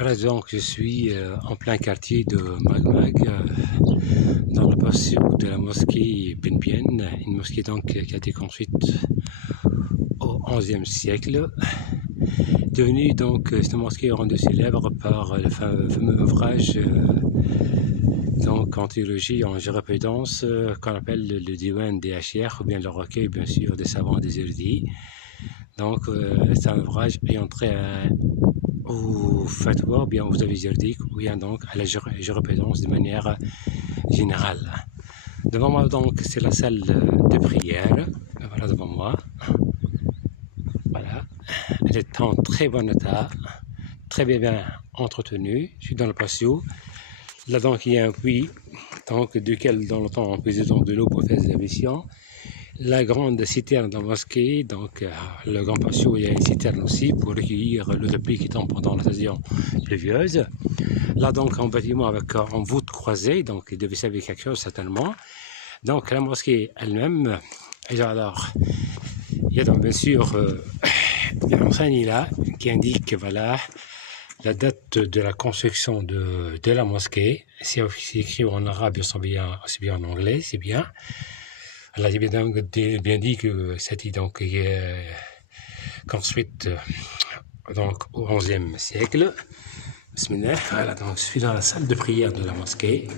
Voilà, donc je suis en plein quartier de Magmag, dans le patio de la mosquée Ben Bien, une mosquée donc qui a été construite au XIe siècle, devenue donc cette mosquée rendue célèbre par le fameux ouvrage donc en théologie, en jurisprudence, qu'on appelle le Diwan des Hachir, ou bien le recueil bien sûr des savants et des érudits. Donc c'est un ouvrage ayant trait au fatwa, ou bien aux avis juridiques, ou bien donc à la jurisprudence de manière générale. Devant moi donc c'est la salle de prière, voilà devant moi, voilà, elle est en très bon état, très bien entretenue, je suis dans le patio, là donc il y a un puits, donc duquel dans le temps on puisait donc de l'eau pour faire des ablutions. La grande citerne de la mosquée, donc le grand patio, il y a une citerne aussi pour recueillir l'eau de pluie qui tombe pendant la saison pluvieuse. Là donc un bâtiment avec en voûte croisée, donc il devait servir quelque chose certainement. Donc la mosquée elle-même, alors il y a donc bien sûr un enseigne là qui indique voilà la date de la construction de la mosquée. C'est écrit en arabe, aussi bien en anglais, c'est bien. Allah a bien dit que c'était donc construite donc au XIe siècle. Bismillah. Voilà, donc je suis dans la salle de prière de la mosquée.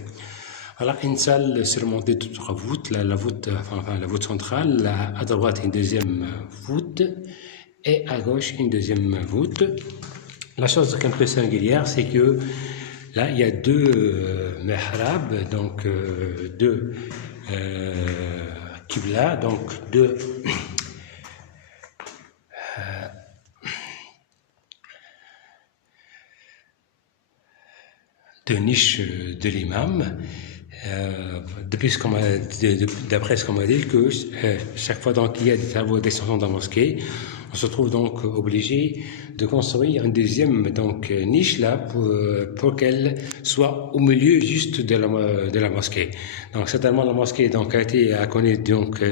Voilà, une salle surmontée de trois voûtes. La voûte centrale, à droite une deuxième voûte et à gauche une deuxième voûte. La chose un peu singulière, c'est que là il y a deux mihrabs, donc deux Qibla, donc deux niches de l'imam. D'après ce qu'on m'a dit, que chaque fois qu'il y a des travaux d'extension de la mosquée, on se trouve donc obligé de construire une deuxième donc niche là pour qu'elle soit au milieu juste de la mosquée. Donc certainement la mosquée donc a connu donc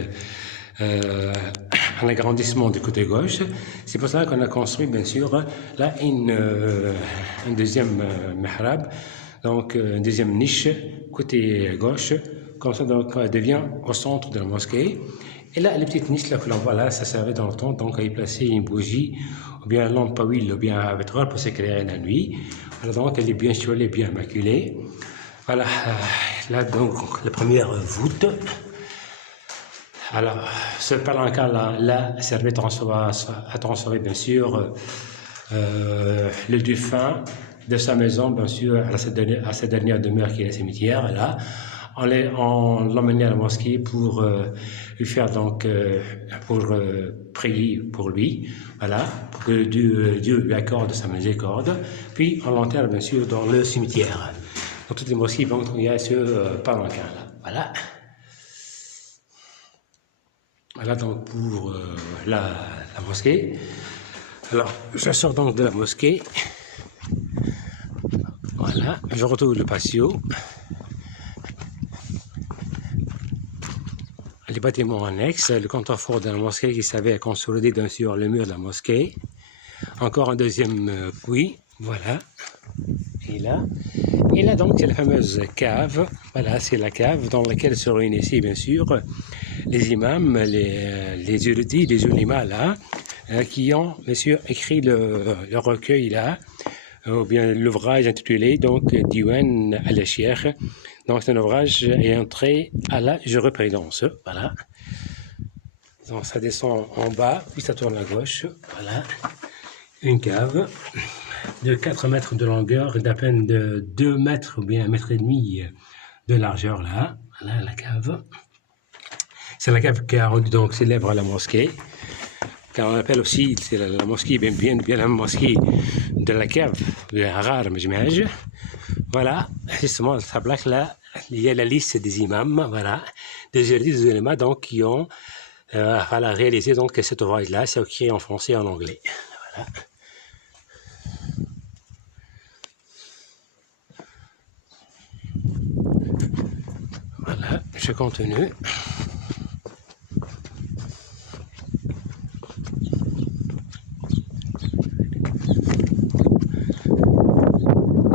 un agrandissement du côté gauche. C'est pour ça qu'on a construit bien sûr là un deuxième mihrab, donc une deuxième niche côté gauche, comme ça donc elle devient au centre de la mosquée. Et là, les petites niches là que l'on voit là, ça servait dans le temps donc à y placer une bougie, ou bien une lampe à huile, ou bien un pétrole pour s'éclairer la nuit. Voilà, donc elle est bien chiolée, bien immaculée. Voilà, là donc la première voûte. Alors, ce palanquin là servait à transférer bien sûr le défunt de sa maison, bien sûr, à sa dernière demeure qui est le cimetière, là. On l'emmenait à la mosquée pour lui faire donc, pour prier pour lui, voilà, pour que Dieu lui accorde sa miséricorde. Puis on l'enterre bien sûr dans le cimetière. Dans toutes les mosquées, donc, il y a ce palanquin là, voilà. Voilà donc pour la mosquée. Alors, je sors donc de la mosquée. Voilà, je retrouve le patio. Les bâtiments annexes, le contrefort de la mosquée qui servait consolider bien sûr le mur de la mosquée. Encore un deuxième puits, voilà. Et là donc c'est la fameuse cave. Voilà, c'est la cave dans laquelle se réunissaient bien sûr les imams, les érudits, les ulémas là, qui ont bien sûr écrit le recueil là, ou bien l'ouvrage intitulé donc Diwan al-Hachir. Donc c'est un ouvrage ayant trait à la jurisprudence, voilà. Donc ça descend en bas, puis ça tourne à gauche, voilà. Une cave de 4 mètres de longueur et d'à peine de 2 mètres ou bien 1,5 mètre de largeur là, voilà la cave. C'est la cave qui a rendu donc célèbre la mosquée, car on appelle aussi la mosquée bien la mosquée de la cave, de Harar Mejmej. Voilà, justement, sa plaque là, il y a la liste des imams, voilà, des érudits, des ulémas donc qui ont voilà, réalisé donc cet ouvrage là, c'est écrit en français et en anglais. Voilà. Voilà, je continue.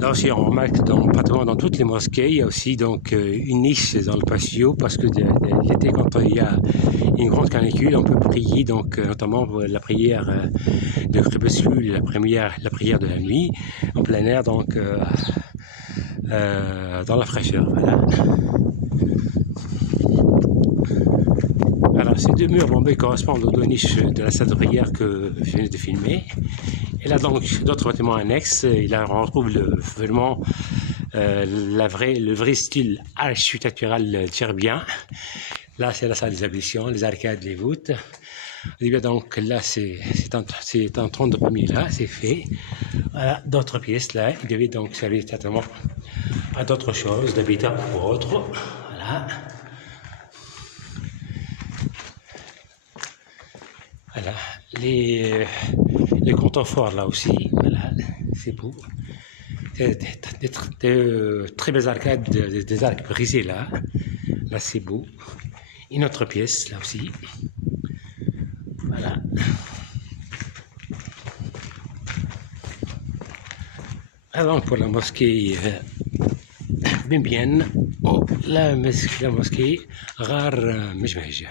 Là aussi, on remarque pratiquement dans toutes les mosquées, il y a aussi donc une niche dans le patio parce que l'été, quand il y a une grande canicule, on peut prier, donc notamment pour la prière de crépuscule, la prière de la nuit, en plein air, donc dans la fraîcheur. Voilà. Alors, ces deux murs bombés correspondent aux deux niches de la salle de prière que je viens de filmer. Et là, donc, d'autres bâtiments annexes. Et là, on retrouve vraiment le vrai style architectural tcherbien. Là, c'est la salle des ablutions, les arcades, les voûtes. Et bien, donc, là, c'est en train de premier là, c'est fait. Voilà, d'autres pièces là. Il devait donc servir certainement à d'autres choses, d'habitat ou autre. Voilà. Voilà, les contreforts là aussi, voilà, c'est beau. Des très belles arcades, des arcs brisés là, là c'est beau. Une autre pièce là aussi, voilà. Alors pour la mosquée Bimbienne, la mosquée Ghar Mejmej.